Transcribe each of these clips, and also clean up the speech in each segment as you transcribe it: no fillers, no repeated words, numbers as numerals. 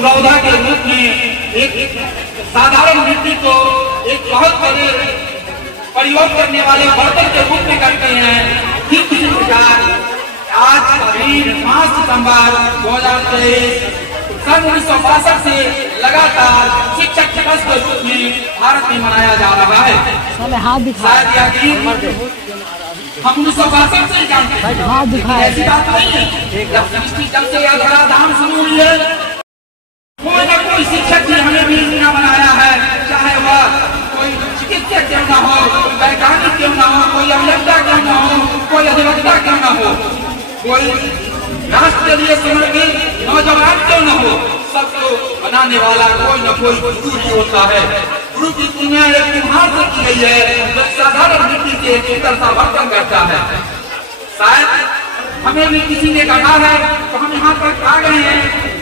पुरौधा के रूप में एक साधारण मिट्टी को एक बहुत बड़े प्रयोग करने वाले बर्तन के रूप में करते हैं। ठीक इसी प्रकार आज करीब 5 सितंबर 2023 सन 1962 से लगातार शिक्षक दिवस के रूप में भारत में मनाया जा रहा है। शायद यह दिन हम 1962 से जानते हैं, ऐसी बात नहीं है। जब सृष्टि जब से यह धराधाम शुरू हुई है, कोई न कोई शिक्षक ने हमें भी इतना बनाया है, चाहे वह कोई चिकित्सक क्यों ना हो, कोई वैज्ञानिक क्यों ना हो, कोई अभियंता क्यों ना हो, कोई अधिवक्ता क्यों ना हो, कोई राष्ट्र के लिए समर्पित नौजवान क्यों न हो, सबको बनाने वाला कोई न कोई गुरु ही होता है। गुरु की दुनिया एक कुम्हार से की गई है जो साधारण मिट्टी से एक सा बर्तन करता है। शायद हमें भी किसी ने कहा है तो हम यहाँ तक आ गए हैं।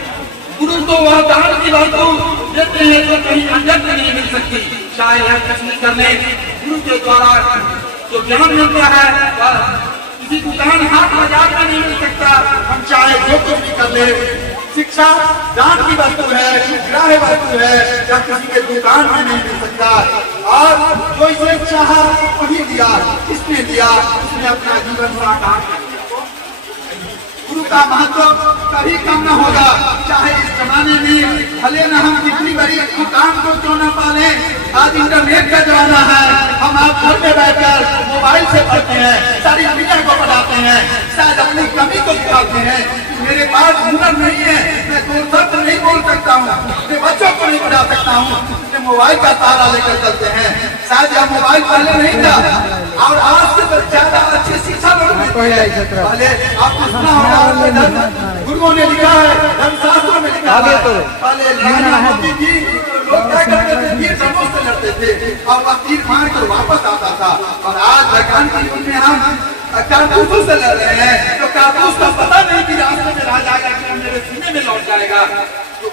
गुरु तो वह दान की वस्तु देते हैं जो कहीं अंजन में नहीं मिल सकती। चाहे यह कुछ नहीं करने, गुरु के द्वारा जो ज्ञान मिलता है वह किसी दुकान हाट बाजार में नहीं मिल सकता। हम चाहे जो कुछ भी कर ले, शिक्षा दान की वस्तु है, ग्राह्य वस्तु है, या किसी के दुकान में नहीं मिल सकता। और जो इसे चाहा वही दिया, किसने दिया, उसने अपना जीवन साकार कर दिया। गुरु का महत्व कभी कम न होगा। चाहे इस जमाने में भले न हम कितनी बड़ी दुकान को क्यों न पाले, आज इंटरनेट का जमाना है। हम आप घर में बैठकर मोबाइल से पढ़ते हैं, सारी दुनिया को पढ़ाते हैं, शायद अपनी कमी को दिखाते हैं। मेरे पास हुनर नहीं है, मैं दो शब्द नहीं बोल सकता हूँ, मैं बच्चों को नहीं पढ़ा सकता हूँ, मोबाइल का सहारा लेकर चलते हैं। शायद यह मोबाइल पहले नहीं था और आज से ज्यादा अच्छी शिक्षा पहले आपको सुना होगा, गुरुओं ने लिखा है, धर्मशास्त्रों में लिखा है, पहले लड़ाइयां होती थी, लोग क्या करते थे, तीर धनुष से लड़ते थे और वह तीर मार कर वापस आता था। और आज वैज्ञानिक के युग में हम कारतूसों से लड़ रहे हैं, तो कारतूस का पता नहीं कि रास्ते में रह जाएगा कि मेरे सीने में लौट जाएगा। तो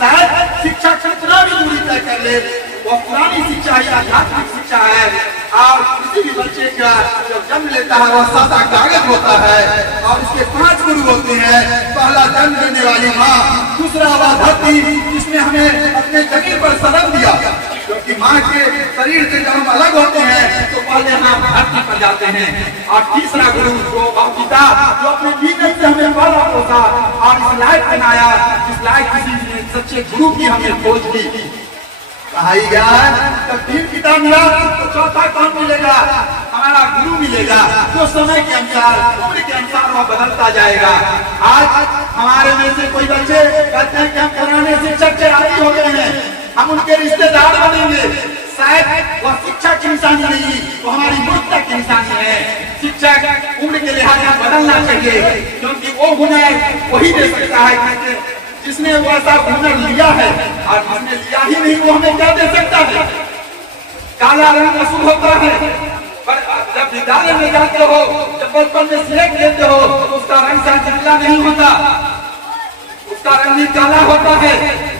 शायद शिक्षा कितना भी दूरी तय कर ले, वो पुरानी शिक्षा या आध्यात्मिक शिक्षा है। और किसी भी बच्चे का जब जन्म लेता है वह सादा कागज होता है और इसके 5 गुरु होते हैं। पहला जन्म देने वाली माँ, दूसरा वह धरती जिसने हमें अपने जमीन पर सदन दिया, क्योंकि माँ के शरीर से जब हम अलग होते हैं तो पहले हम धरती पर जाते हैं। और तीसरा गुरु जो पिता जो अपने जीवन से हमें पाला पोसा और इस लायक बनाया, इस लायक किसी ने सच्चे गुरु की हमें खोज की। कहा गया है जब 3 पिता मिला तो चौथा कौन मिलेगा? हमारा गुरु मिलेगा, जो समय के अनुसार उम्र के अनुसार वह बदलता जाएगा। आज हमारे में से कोई बच्चे कहते हैं कि हम पुराने शिक्षक से आदी हो गए हैं, हम उनके रिश्तेदार बनेंगे। शायद वह शिक्षक की निशानी नहीं, वो हमारी मूर्खता की निशानी है। शिक्षक उम्र के लिहाज से बदलना चाहिए, क्योंकि वो हुनर वही दे सकता है जिसने वो ऐसा हुनर लिया है, और जिसने लिया ही नहीं वो हमें क्या दे सकता है? काला रंग अशुभ होता है, पर जब विद्यालय में जाते हो, जब बचपन में सिलेक्ट लेते हो तो उसका रंग शायद नीला नहीं होता, उसका रंग भी काला होता है।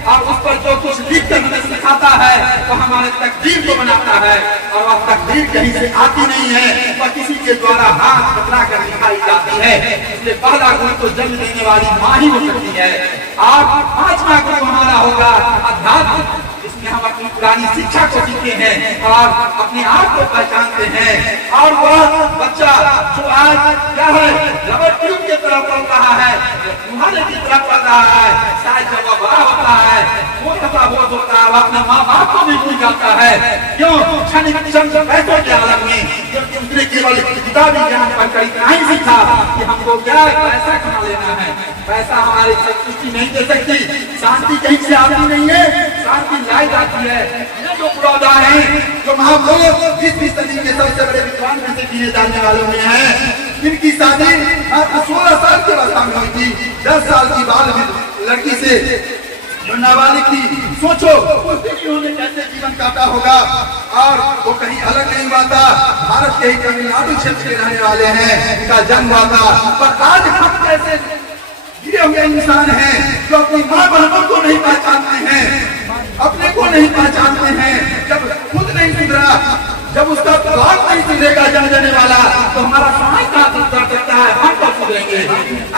और उस पर जो कुछ लिख कर हमें सिखाता है वो हमारे तकदीर को बनाता है। और वह तकदीर कहीं से आती नहीं है, वह किसी के द्वारा हाथ बदला कर दिखाई जाती है। इसलिए पहला गुरु तो जन्म देने वाली माँ ही हो सकती है। और 5वां गुरु हमारा होगा अध्यात्म, जिसमें हम अपनी पुरानी शिक्षा को सीखते हैं और अपने आप को पहचानते हैं। और वह बच्चा जो आज क्या है, रबर ट्यूब की तरह पढ़ रहा है, मुहाले की तरह पढ़ रहा है, शायद जब वह बड़ा होता है वो तथा बोध होता है, वह अपने माँ बाप को भी भूल जाता है। क्यों? क्षणिक पैसों के आलम में, क्योंकि उसने केवल किताबी ज्ञान पढ़कर इतना ही सीखा कि हमको क्या पैसा कमा लेना है। पैसा हमारी संतुष्टि नहीं दे सकती, शांति कहीं से आती नहीं है, शांति लाई जाती है। ये जो पुरौधा है, जो महापुरुष 20वीं सदी के सबसे बड़े विद्वान में से गिने जाने वालों में है, इनकी शादी 16 साल की अवस्था में हुई थी। 10 साल की बाल लड़की से नाबालिग थी। सोचो उस दिन उन्होंने कैसे जीवन काटा होगा। और वो कहीं अलग नहीं हुआ था, भारत के ही तमिलनाडु क्षेत्र के रहने वाले हैं, इनका जन्म हुआ था। पर आज हम कैसे गिरे हुए इंसान हैं जो अपनी माँ बहनों को नहीं पहचानते हैं, अपने को नहीं पहचानते हैं। जब खुद नहीं सुधरा, जब उसका बाप नहीं सुधरेगा जन देने वाला, तो हमारा समाज का सुधर सकता है, हम तो सुधरेंगे।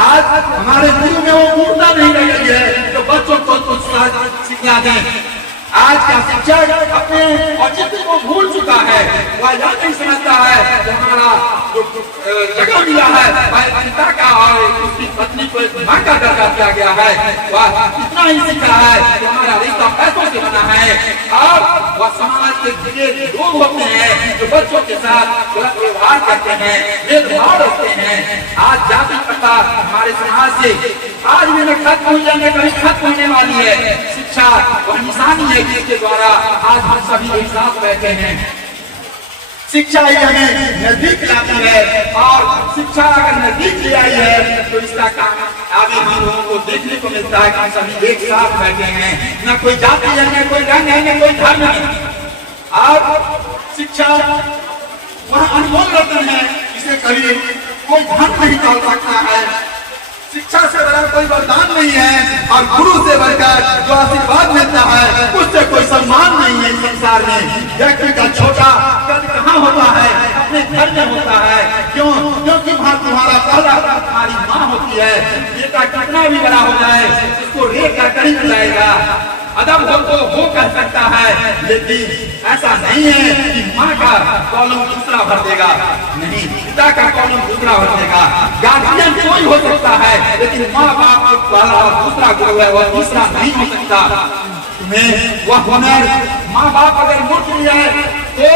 आज हमारे गुरु में वो मूर्ता नहीं रह गई है जो बच्चों को शिक्षा दें। आज का शिक्षक अपने औचित्य को भूल चुका है, वह यह नहीं समझता है कि हमारा जो जगह मिला है वह पिता का और उसकी पत्नी को एक मां का दर्जा दिया गया है, वह इतना ही सीखा है कि हमारा रिश्ता पैसों से बना है। और वह समाज के जो लोग होते हैं जो बच्चों के साथ गलत व्यवहार करते हैं, भेदभाव रखते हैं, आज जाति प्रथा हमारे समाज से आज भी खत्म हो जाने कभी खत्म होने वाली है। शिक्षा वह निशानी है जिसके द्वारा आज हम सभी एक साथ बैठे हैं। शिक्षा ही हमें नजदीक लाती है और शिक्षा अगर नजदीक ले आई है तो इसका काम आगे हम लोगों को देखने को मिलता है कि हम सभी एक साथ बैठे हैं, न कोई जाति है, न कोई रंग है, न कोई धर्म है। और शिक्षा वह अनमोल रत्न है जिसे कभी कोई धन नहीं तोड़ सकता है। शिक्षा से बड़ा कोई वरदान नहीं है और गुरु से बढ़कर जो आशीर्वाद मिलता है उससे कोई सम्मान नहीं है। इस संसार में व्यक्ति का छोटा कद कहाँ होता है? अपने घर में होता है। क्यों? क्योंकि वहाँ तुम्हारा पहला तुम्हारी माँ होती है। बेटा कितना भी बड़ा हो जाए उसको रेख का करीब लाएगा, अदब हो तो वो कह सकता है, लेकिन ऐसा नहीं है कि माँ का कॉलम दूसरा भर देगा, नहीं, पिता का कॉलम दूसरा भर देगा। गार्जियन कोई हो सकता है लेकिन माँ बाप जो पहला और दूसरा गुरु है वह तीसरा नहीं हो सकता। तुम्हें वह हुनर माँ बाप अगर मूर्ख भी है तो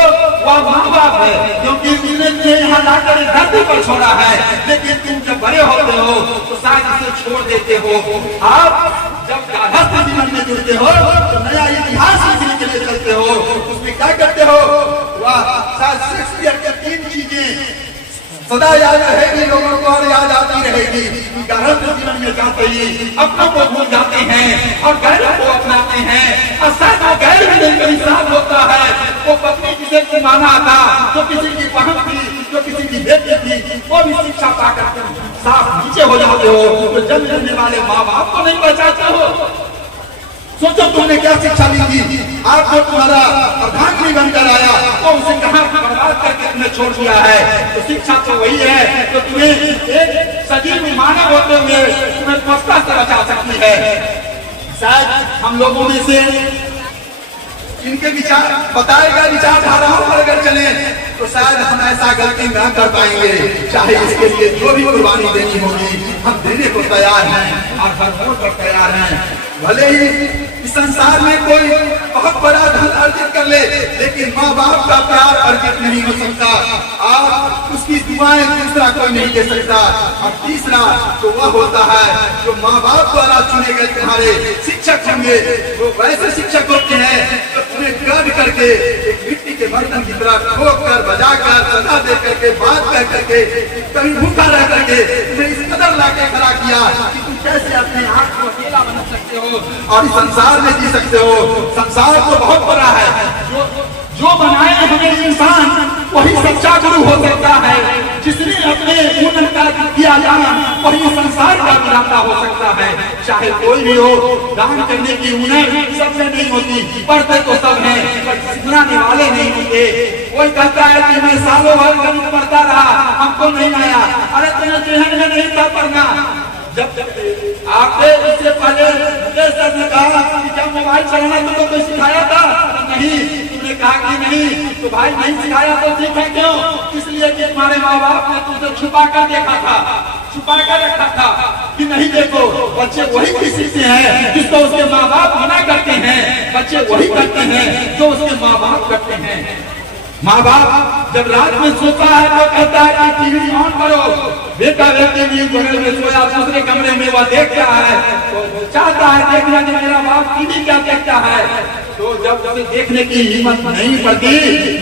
वह माँ बाप है, क्योंकि उन्होंने तुम्हें यहाँ लाकर इस धरती पर छोड़ा है। लेकिन तुम जब बड़े होते हो तो शायद इसे छोड़ देते हो। आप जब गार्हस्थ्य जीवन में जुड़ते हो तो नया इतिहास लिखने के लिए चलते हो, उसमें क्या करते हो? वह शायद शेक्सपियर की 3 चीजें सदा याद रहेगी लोगों को और याद आती रहेगी। गार्हस्थ्य जीवन में जाते ही अपनों को भूल जाते हैं और गैरों को अपनाते हैं और शायद वो गैर भी नहीं कभी साथ होता है। वो पत्नी जिसे की माना था, जो किसी की बहन थी, जो किसी की बेटी थी, वो भी शिक्षा पाकर साफ नीचे हो जाते हो। तो जन्म लेने वाले माँ बाप को नहीं बचाते हो। सोचो तुमने क्या शिक्षा ली थी? आपको तुम्हारा प्रधानमंत्री बनकर आया तो उसे कहाँ बर्बाद करके तुमने छोड़ दिया है। तो शिक्षा तो वही है तो तुम्हें एक सजीव मानव होते हुए तुम्हें स्वस्थता से बचा सकती है। शायद हम लोगों में से इनके विचार बताए गए विचारधाराओं पर अगर चले तो शायद हम ऐसा गलती न कर पाएंगे। चाहे इसके लिए जो भी कुर्बानी देनी होगी हम देने को तैयार हैं और भरपूर कर तैयार हैं। भले ही इस संसार में कोई बहुत बड़ा धन अर्जित कर ले लेकिन माँ बाप का प्यार अर्जित नहीं हो सकता और उसकी दुआएं दूसरा कोई नहीं दे सकता। और तीसरा तो वह होता है जो माँ बाप द्वारा चुने गए तुम्हारे शिक्षक होंगे। वो वैसे शिक्षक होते हैं जो तुम्हें गर्व करके एक मिट्टी के बर्तन की तरह ठोक कर बजा कर सजा दे करके बात कह करके कभी भूखा रह करके तुम्हें इस कदर लाके खड़ा किया कि तुम कैसे अपने आप को अकेला बना सकते हो और इस संसार में जी सकते हो। संसार तो बहुत बड़ा है। जो बनाए हमें इंसान वही सच्चा गुरु हो सकता है। जिसने अपने हुनर का किया जाना वही संसार का विधाता हो सकता है। चाहे कोई भी हो, दान करने की हुनर सबसे नहीं होती, पढ़ते तो सब हैं पर सिखाने वाले नहीं होते। कोई कहता है कि मैं सालों भर गणित पढ़ता रहा हमको नहीं आया। अरे तुम्हें जहन में नहीं था पढ़ना। जब आपने इससे पहले सर ने कहा कि क्या मोबाइल चलाना तुमको कोई सिखाया था? नहीं। तुमने कहा कि नहीं तो भाई नहीं सिखाया तो सीखा क्यों? इसलिए कि तुम्हारे माँ बाप ने तुमसे छुपा कर देखा था, छुपा कर रखा था कि नहीं देखो। बच्चे वही किसी से हैं जिसको उसके माँ बाप मना करते हैं। बच्चे वही करते हैं जो उसके माँ बाप करते हैं। माँ बाप जब रात में सोता है तो कहता है कि टीवी ऑन करो। बेटा टीवी बगल में सोया दूसरे कमरे में वह देख रहा है तो चाहता है देखना कि मेरा बाप टीवी क्या देखता है। तो जब उसे देखने की हिम्मत नहीं पड़ती,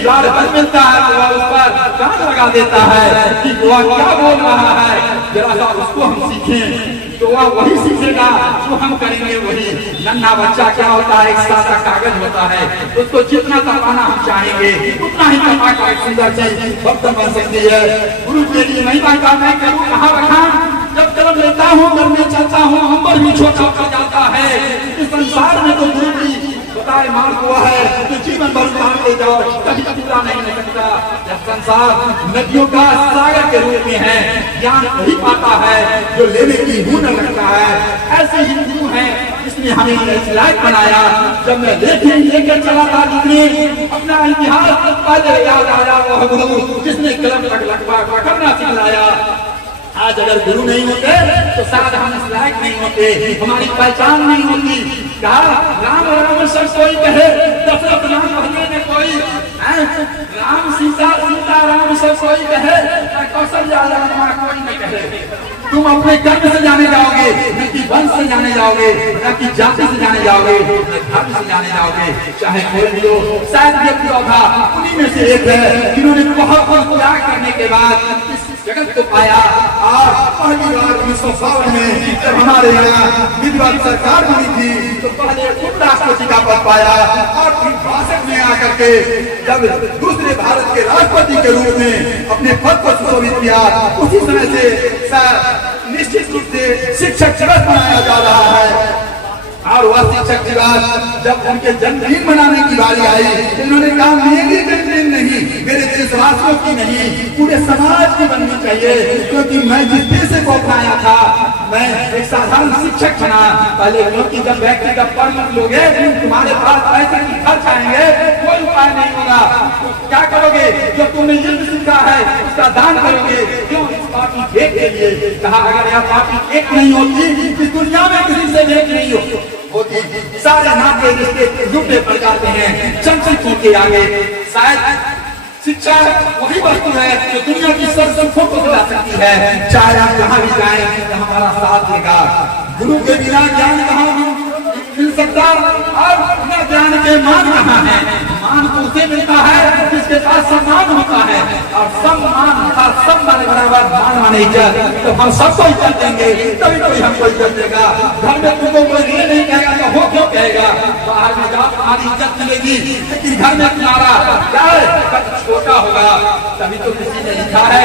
यार बन मिलता है तो वह उस पर कान लगा देता है कि वह क्या बोल रहा है, जरा सा उसको हम सीखें। तो वह वही सीखेगा जो हम करेंगे वही। नन्हा बच्चा क्या होता है? एक सादा कागज होता है, उसको जितना तपाना हम चाहेंगे उतना ही तपा कर सुंदर चीज बर्तन बन सकती है। गुरु के लिए महिमा का मैं करूँ कहाँ बखान? जब कलम लेता हूँ घर में चलता हूँ अंबर भी छोटा हो जाता है। इस संसार में तो गुरु की बताए मार्ग हुआ है तो जीवन भर उतार ले जाओ कभी पूरा नहीं हो सकता। जब संसार नदियों का सागर के रूप में है, ज्ञान वही पाता है जो लेने की हुनर रखता है। ऐसे ही गुरु हैं इस जिसने हमें इस लायक बनाया। जब मैं लेकर चला था, जिसने अपना इतिहास पहले याद आया, वह गुरु जिसने कलम तक पकड़ना सिखलाया। आज अगर गुरु नहीं होते तो शायद हम इस लायक नहीं होते, हमारी पहचान नहीं होती। कहा राम राम सब कोई कहे, दशरथ राम भले ने कोई, राम सीता सीता राम सब कोई कहे, कौशल्या राम कोई न कहे। तुम अपने कर्म से जाने जाओगे, न कि वंश से जाने जाओगे, न कि जाति से जाने जाओगे, न धर्म से जाने जाओगे। चाहे कोई भी हो, शायद ये था उन्हीं में से एक है जिन्होंने बहुत त्याग करने के बाद इस जगत को पाया। और पहली बार 1952 में जब हमारे यहाँ विधिवत सरकार बनी थी, तो पहले उपराष्ट्रपति का पद पाया, और फिर 62 में आकर के जब दूसरे भारत के राष्ट्रपति के रूप में अपने पद को सुशोभित किया, उसी समय से निश्चित रूप से शिक्षक दिवस मनाया जा रहा है। और वह शिक्षक दिवस जब उनके जन्मदिन मनाने की बारी आई, इन्होंने कहा मेरी जन्मदिन नहीं, मेरे देशवासियों की नहीं, पूरे समाज की बननी चाहिए। क्योंकि मैं जिस पेशे को अपनाया था, मैं एक साधारण शिक्षक बना। पहले क्योंकि जब व्यक्ति का पढ़ लोगे, तुम्हारे पास पैसे की खर्च आएंगे, कोई उपाय नहीं होगा। तो क्या करोगे? जो तुमने इल्म सीखा है उसका दान करोगे। क्यों? पार्टी एक के लिए। कहा अगर यह पार्टी एक नहीं होती, इस दुनिया में किसी से एक नहीं होती। सारे नाते रिश्ते लुटे पड़ जाते हैं संस्कृतियों के आगे। शायद शिक्षा वही वस्तु है जो दुनिया की सब सुखों को दिला सकती है। चाहे आप जहाँ भी जाएं, तो हमारा साथ देगा। गुरु के बिना ज्ञान कहाँ मिल सकता, और बिना ज्ञान के मान कहाँ है? मान तो उसे मिलता है जिसके पास सम्मान होता है, और सम्मान का सब माने बराबर मान माने इज्जत। तो हम सबको इज्जत देंगे, तभी कोई हमको इज्जत देगा। घर में तुमको कोई ये नहीं कहेगा तो वो क्यों कहेगा? बाहर में जाओ तुम्हारी इज्जत मिलेगी, लेकिन घर में तुम्हारा क्या छोटा होगा। तभी तो किसी ने लिखा है,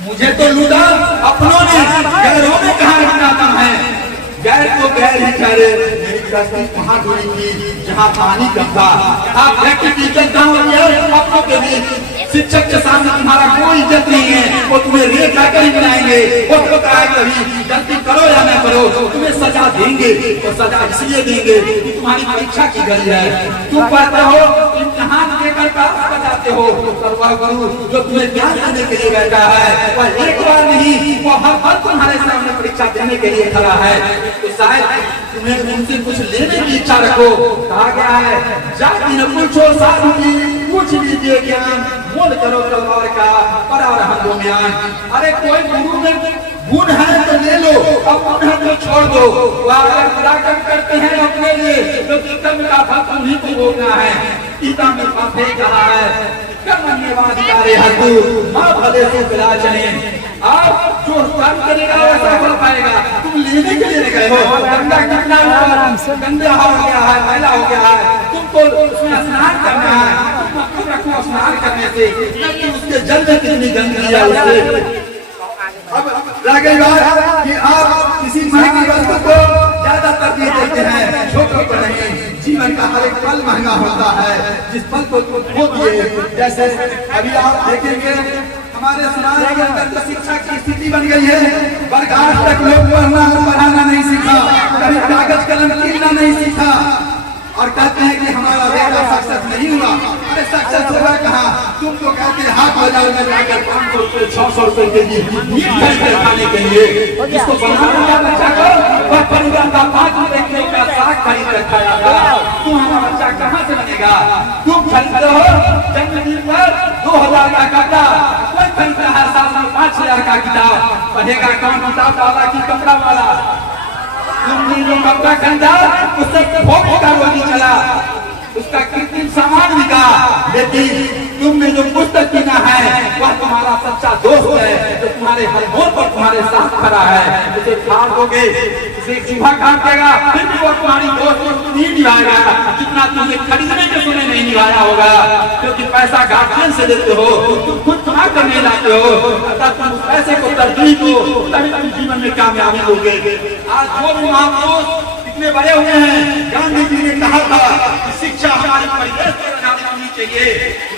मुझे तो लूटा अपनों ने, गैरों में कहाँ रखना था है। गैर को गैर ही ठहरे। मेरी गृहस्थी वहाँ जुड़ी थी जहाँ पानी कम था। आप व्यक्ति की इज्जत अपनों के बीच शिक्षक के सामने तुम्हारा कोई इज्जत नहीं है, वो तुम्हें रेत लाकर ही बनाएंगे। वो तो कहा कभी गलती करो या न करो, तुम्हें सजा देंगे। तो सजा इसलिए देंगे कि तुम्हारी परीक्षा की गई है, तुम पढ़ते हो, इम्तिहान देकर पास कर जाते हो। और वह गुरु जो तुम्हें ज्ञान देने के लिए बैठा है, वह एक बार नहीं, वो हर बार तुम्हारे सामने परीक्षा देने के लिए खड़ा है। तो शायद तुम्हें उनसे कुछ लेने की इच्छा रखो। कहा गया है, जाति न पूछो साधु की, पूछ लीजिए ज्ञान, मोल करो तलवार का, परारहम दो म्यान। अरे कोई गुरु में गुण है तो ले लो, अब गुण है तो छोड़ दो। वो अगर पराक्रम करते हैं अपने लिए, तो कर्म का फल उन्हीं को भोगना है। गीता में पापे कहा है, कर्मण्येवाधिकारे हतु मां भले से बिला चले। आप जो कर्म करेगा वैसा फल पाएगा। तुम लेने के लिए गए हो, गंगा कितना गंदा हो गया है, मैला हो गया है, तुमको उसमें स्नान करना है, तुम रखो स्नान करने से, लेकिन उसके जल में कितनी गंदगी है उससे। अब रह गई बात कि आप किसी महंगी वस्तु को ज्यादा तरजीह देते हैं, छोटों को नहीं। जीवन का हर एक पल महंगा होता है, जिस पल को खो दिए। जैसे अभी आप देखेंगे हमारे समाज के अंदर शिक्षा की स्थिति बन गई है। वर्ग 8 तक लोग पढ़ना पढ़ाना नहीं सीखा, कभी कागज कलम कीनना नहीं सीखा, और कहते हैं कि हमारा बेटा सक्सेस नहीं हुआ। अरे सक्सेस हुआ कहाँ? तुम तो कहते हैं हाथ बाजार में जाकर 500 रुपए 600 रुपए के लिए मीट खरीद खाने के लिए। जिसको बनाने का बच्चा को वह परिवार का 5 रुपए किलो का साग खरीद कर खाया था। तुम्हारा बच्चा कहाँ से बनेगा? तुम खरीदते हो जन्मदिन पर 2000 का कपड़ा, कोई खरीदता है साल में 5000 का किताब। पढ़ेगा कौन किताब वाला की कपड़ा वाला? तुमने जो कपड़ा खरीदा उससे भोग का रोटी चला, उसका कृत्रिम सामान बिका। लेकिन तुमने जो पुस्तक किना है वह तुम्हारा सच्चा दोस्त है, जो तुम्हारे हर मोड़ पर तुम्हारे साथ खड़ा है। उसे फाड़ दोगे, उसे चूहा काट देगा, फिर भी वो तुम्हारी दोस्त नहीं निभाएगा जितना तुमने खरीदने के समय नहीं निभाया होगा। क्योंकि पैसा गार्जियन से लेते हो, तुम खुद कमा कर नहीं लाते हो। अतः तुम उस पैसे को तरजीह दो, तभी तुम जीवन में कामयाबी होगे। आज जो भी महापुरुष इतने बड़े हुए हैं, गांधी जी ने कहा था कि शिक्षा हमारी परिवेश पर आधारित होनी चाहिए,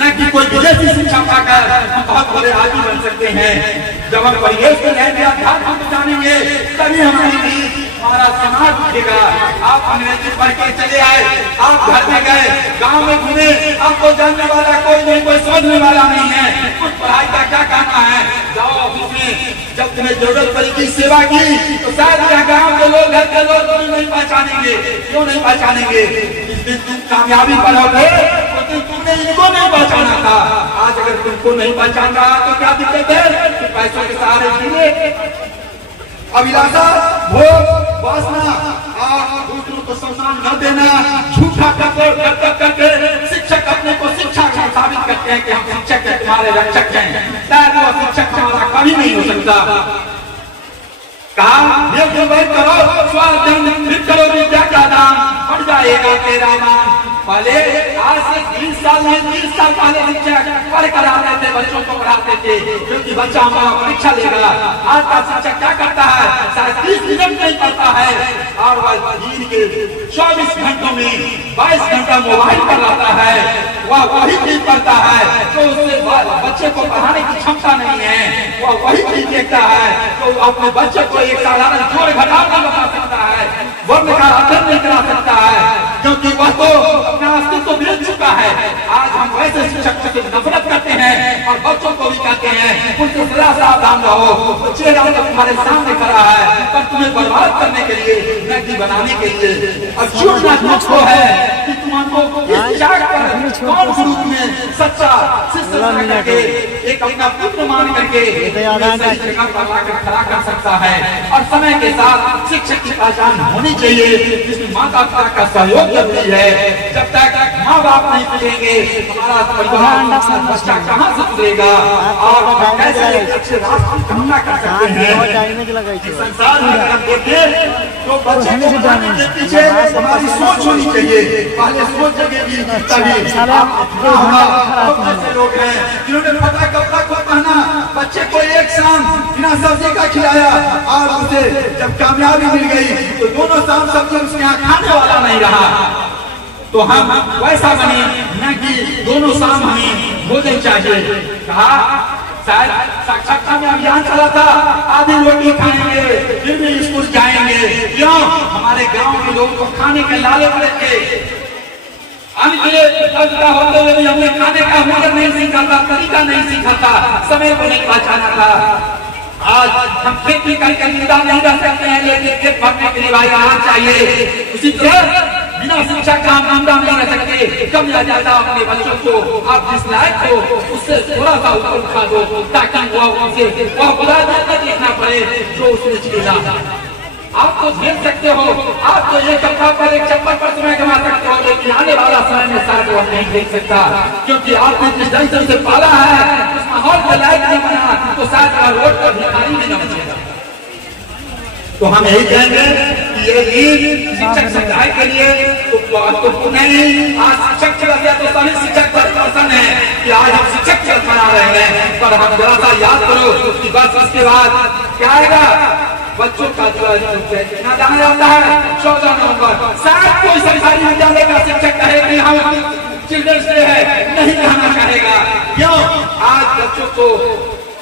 न कि कोई विदेशी शिक्षा पाकर हम बहुत बड़े आदमी बन सकते हैं। जब हम परिवेश में रहेंगे, अध्यात्म को जानेंगे, तभी हमारी हमारा समाज उठेगा। आप अंग्रेजी पढ़ के चले आए, आप घर में गए, गांव में घूमे, आपको जानने वाला कोई नहीं, कोई समझने वाला नहीं है, कुछ पढ़ाई का क्या कहना है। जाओ ऑफिस में, जब तुम्हें जरूरत पड़ेगी सेवा की, तो शायद यहाँ गाँव के लोग, घर के लोग तुम्हें नहीं पहचानेंगे। क्यों नहीं पहचानेंगे? जिस दिन तुम कामयाबी पाओगे तो तुमने इनको नहीं पहचाना था। आज अगर तुमको नहीं पहचान रहा तो क्या दिक्कत है? तो पैसों के सहारे जीने, अभिलाषा, भोग, वासना और दूसरों को सम्मान न देना, झूठा करके शिक्षक अपने को शिक्षक साबित करते हैं कि हम शिक्षक हैं, तुम्हारे रक्षक हैं। शायद वो शिक्षक हमारा कभी नहीं हो सकता। कहा ये करो, स्वाध्याय करो, विद्या का दान बढ़ जाएगा तेरा नाम। पहले आज से 20 साल पहले शिक्षक पढ़ कर आते थे, बच्चों को पढ़ाते थे, क्योंकि बच्चा हमारा परीक्षा लेगा। आज का शिक्षक क्या करता है? शायद 30 मिनट नहीं पढ़ता है और वह दिन के 24 घंटों में 22 घंटा मोबाइल पर रहता है। वह वही चीज पढ़ता है तो उससे बच्चे को पढ़ाने की क्षमता नहीं है। वह वही चीज देखता है तो अपने बच्चे को एक साधारण जोड़ घटाव नहीं बता सकता है, वर्ण का अध्ययन नहीं करा सकता है, क्योंकि वह तो अपना अस्तित्व बेच चुका है। आज हम वैसे शिक्षक से नफरत करते हैं और बच्चों को भी कहते हैं उनसे सदा सावधान रहो। चेहरा तो तुम्हारे सामने खड़ा है पर तुम्हें बर्बाद करने के लिए, न कि बनाने के लिए। और चूड़ना दुख है कि तुमको इस जाग पर कौन स्वरूप में सच्चा शिष्य करके एक अपना पुत्र मान करके खड़ा कर सकता है। और समय के साथ शिक्षक की पहचान होनी चाहिए, जिसमें माता पिता का सहयोग जरूरी है। जब तक माँ बाप नहीं मिलेंगे, हमारा परिवार, बच्चा कहाँ से सुधरेगा और कैसे अच्छे रास्ते कामना कर सकते हैं। संसार में हम देखें तो बच्चे को बनाने के पीछे हमारी सोच होनी चाहिए। पहले सोच जगेगी तभी ऐसे लोग हैं जिन्होंने पता कपड़ा को पहना, बच्चे को एक शाम बिना सब्जी का खिलाया और उसे जब कामयाबी मिल गई तो दोनों शाम सब्जी उसके यहाँ खाने वाला नहीं रहा। तो हम वैसा बने न कि दोनों शाम हमें भोजन चाहिए। कहा शायद साक्षरता में अभियान चला था, आधी रोटी खाएंगे फिर भी स्कूल जाएंगे। क्यों? हमारे गांव के लोगों को खाने के लाले पड़े थे। होते हुए भी हमने खाने का हुनर नहीं सीखा था, तरीका नहीं सीखा था, समय को नहीं पहचाना था। आज हम खेती करके जिंदा नहीं रह सकते हैं, लेकिन खेत भरने के लिए भाई आना चाहिए। उसी तरह बिना शिक्षा का हम आमदन नहीं रह सकते। कम या ज्यादा अपने बच्चों को आप जिस लायक हो उससे थोड़ा सा ऊपर उठा दो, ताकि वह बुरा देखना पड़े जो उसने झेला। आप तो झेल सकते हो, आप तो एक कपड़ा पर एक चप्पल पर समय कमा सकते हो, लेकिन आने वाला समय में शायद वो नहीं देख सकता, क्योंकि आपने जिस ढंग से पाला है उस माहौल के लायक नहीं बना तो शायद रोड पर भिखारी नहीं बचेगा। तो हम यही कहेंगे कि ये नीड शिक्षक समुदाय के लिए तो नहीं। आज शिक्षक चला गया तो सभी शिक्षक पर प्रसन्न है कि आज हम शिक्षक चल बना रहे हैं, पर हम जरा सा याद करो कि बस उसके बाद क्या आएगा? बच्चों का जो है जाना जाता है 14 नवंबर। शायद कोई सरकारी विद्यालय का शिक्षक कहे कि हम चिल्ड्रंस डे है, नहीं कहना चाहेगा। क्यों? आज बच्चों को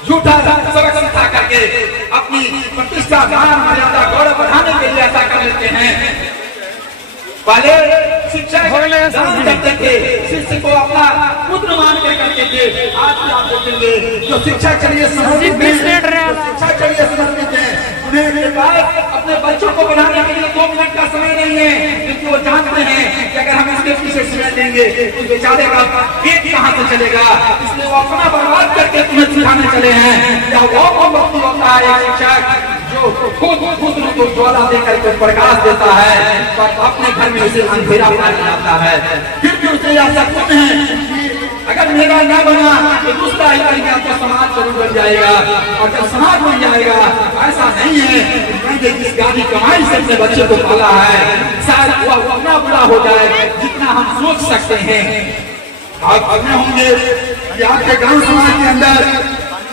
झूठा सबक सिखा करके अपनी प्रतिष्ठा, मान, मर्यादा, गौरव बढ़ाने के लिए ऐसा कर लेते हैं। पहले शिक्षक करते थे, शिष्य को अपना पुत्र मान के करते थे। आज भी आप देखेंगे जो शिक्षक चलिए समर्पित है, उन्हें अपने बच्चों को बनाने के लिए 2 मिनट का समय नहीं है, क्योंकि वो जानते हैं कि अगर हम इसके पीछे समय देंगे तो बेचारे का पेट कहाँ से चलेगा। इसलिए वो अपना बर्बाद करके तुम्हें सिखाने चले हैं। या वो व्यक्ति होता है एक शिक्षक जो खुद को ज्वाला देकर के प्रकाश देता है, पर अपने घर में उसे अंधेरा बना जाता है। फिर भी उसे यह सत्य है अगर मेरा न बना तो दूसरा ही करेगा तो समाज जरूर बन जाएगा, और जब समाज बन जाएगा ऐसा नहीं है मैंने जिस गाड़ी कमाई से अपने बच्चे को पाला है शायद वो उतना बुरा हो जाए जितना हम सोच सकते हैं। आप अग्नि होंगे कि आपके गांव समाज के अंदर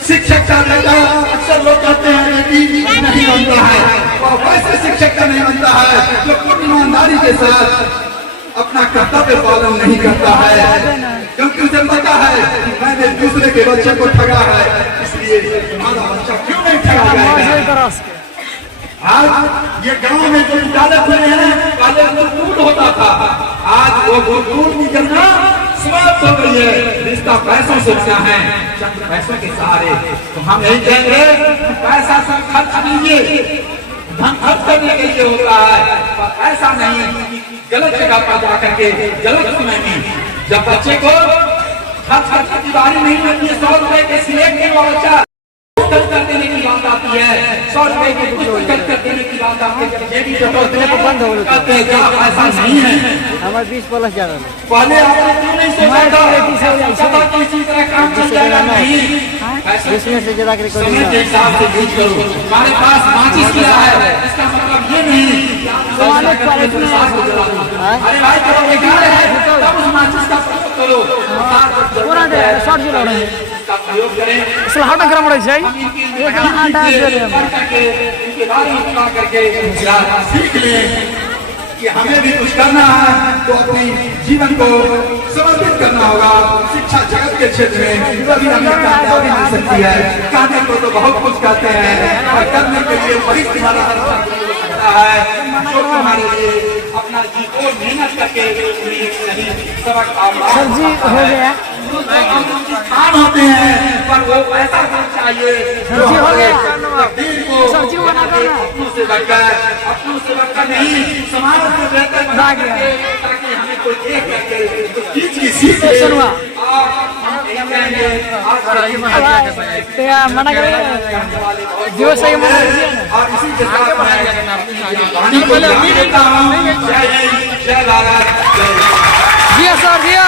शिक्षक का बेटा अक्सर लोग कहते हैं कि नहीं बनता है, और वैसे शिक्षक का नहीं बनता है जो पूर्ण ईमानदारी के साथ अपना कर्तव्य पालन नहीं करता है, क्योंकि उसे पता है कि मैंने दूसरे के बच्चे को ठगा है, इसलिए हमारा बच्चा क्यों नहीं ठगा जाएगा। आज ये गांव में जो विद्यालय खुले हैं पहले गुरुकुल होता था, आज वो गुरुकुल की गणना समाप्त हो गई है। रिश्ता पैसों से बना है, चंद पैसों के सहारे। तो हम यही कहेंगे पैसा सब खर्च कीजिए, धन खर्च करने के लिए होता है, पर ऐसा नहीं गलत जगह पर जाकर के गलत समय में। जब बच्चे को खर्च करने की बारी नहीं मिलती है, 100 रुपए के सिलेक्ट के बच्चा खर्च कर देने की बात आती है, 100 रुपए के कुछ खर्च कर देने की बात आती है। ये भी बंद हो कहते हैं क्या ऐसा नहीं है। हमारे 20 प्लस जा रहा है। पहले आपने क्यों नहीं सोचा था कि इसी तरह काम चल जाएगा? नहीं, इसमें से ज्यादा समय के हिसाब से यूज करो। हमारे पास माचिस किया है, इसका मतलब ये नहीं अरे भाई करो बेकार है, तब उस माचिस का प्रयोग करो, शॉर्ट जो रहा है का प्रयोग करें। इसलिए हटा ग्राम रही है एक आटा करके उनके बारे में बता करके सीख लें कि हमें भी कुछ करना है तो अपनी जीवन को समर्पित करना होगा। शिक्षा जगत के क्षेत्र में कभी हमें कामयाबी मिल सकती है। कहने को तो बहुत कुछ कहते हैं और करने के लिए वही तुम्हारा सकता है जो तुम्हारे लिए अपना जीवन मेहनत करके सही सबक सब्जी हो गया खान होते हैं, पर वो ऐसा चाहिए सब्जी हो गया सब्जी अपनों से बढ़कर नहीं समाज में बेहतर ताकि हमें कोई देख करके तो चीज की सीख मना करेगा जो सही मना और इसी के साथ जय भारत जय जिया सर जिया